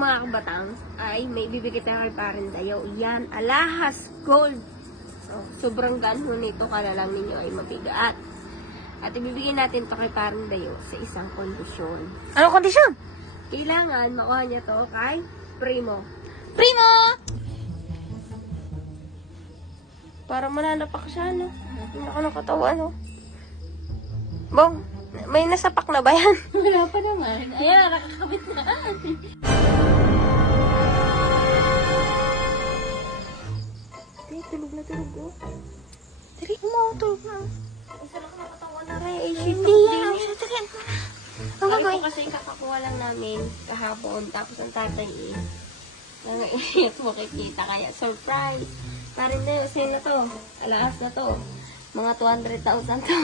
mga kabatangs, ay may bibigay tayo kay parang dayaw. Yan, alahas gold. So, sobrang ganho nito, kala lang ninyo ay mabigat. At ibibigay natin to kay parang dayaw sa isang kondisyon. Ano kondisyon? Kailangan makuha niya to kay Primo. Primo! Para mananapak siya, no? Hindi ako ng katawan, no? Bong! May nasapak na ba yan? Wala pa naman. Ayan, nakakabit na. Hindi, tulog na tulog, oh. Tari mo, tulog na. Isa lang nakatawa na rin. Shit, Hindi tari. Ang Ay, gagawin? kasi kakakuha lang namin kahapon. Tapos ang tatay eh. Nangainit mo kikita. Kaya surprise. Parin na yun. Sino to? Alaas na to. Mga 200,000 to.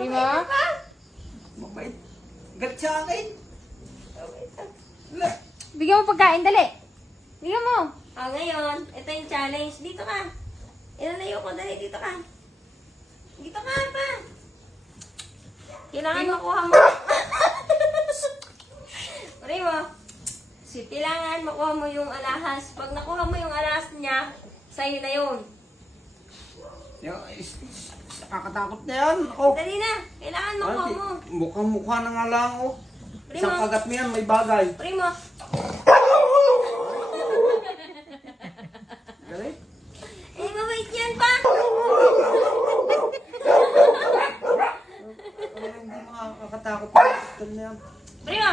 Primo? Mabait. Galit sa akin. Bigyan mo pagkain, dali. Bigyan mo. Ah, ngayon, ito yung challenge. Dito ka. Ilalayo ko. Dali, dito ka. Dito ka pa. Kailangan makuha mo. Primo. Si kailangan makuha mo yung alahas. Pag nakuha mo yung alahas niya, sa'yo na yun. Yung, is, is, nakakatakot na yan. Ako. Dali na. Kailangan makuha Ay, mo. mukhang mukha na nga lang oh. Primo. Isang kagat mo yan, may bagay. Primo. Galit? Eh, mabait yan pa. Hindi makakatakot na yan. Primo.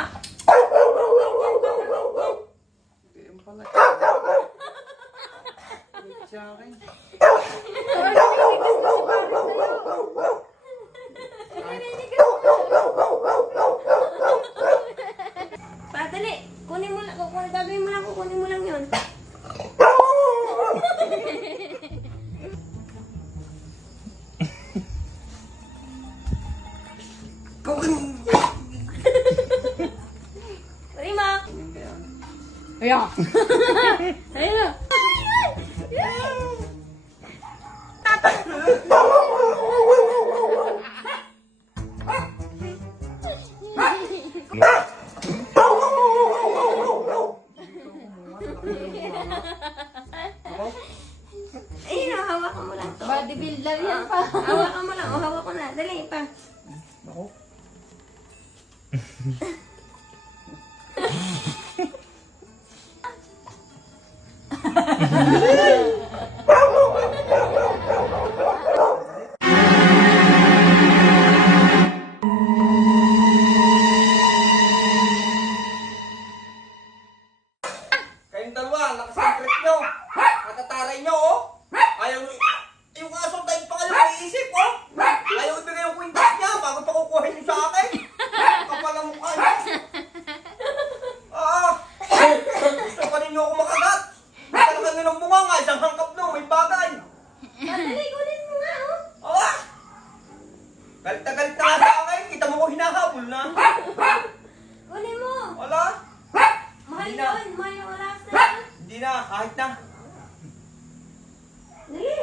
Yan pala. Galit sa akin. Kunin mo lang. Kunin, gagawin mo lang. Kunin mo lang yun. Primo. Ayan. Ayun Bodybuilder yan pa. Hawakan mo lang. O, hawak ko na. Dali, pa. Ako? Kayong Hindi na. yung alas na. Hindi na, kahit na. Dali.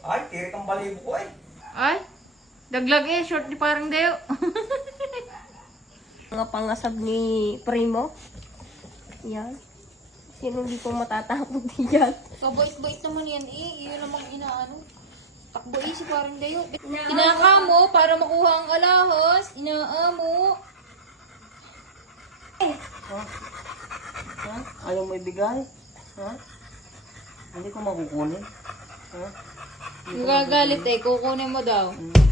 Ay, tirik ang balibo ko eh. Ay, daglag eh. Short ni parang dayo. Mga pangasab ni Primo. Yan. Sino hindi ko matatakot diyan? Kabait-bait naman yan eh. Iyon namang inaano. Takbo eh si parang dayo. Kinaka mo para makuha ang alahas. Inaamo. Ha? Ayaw mo ibigay? Ha? Hindi ko makukunin. Ha? Gagalit eh. Kukunin mo daw. Hmm.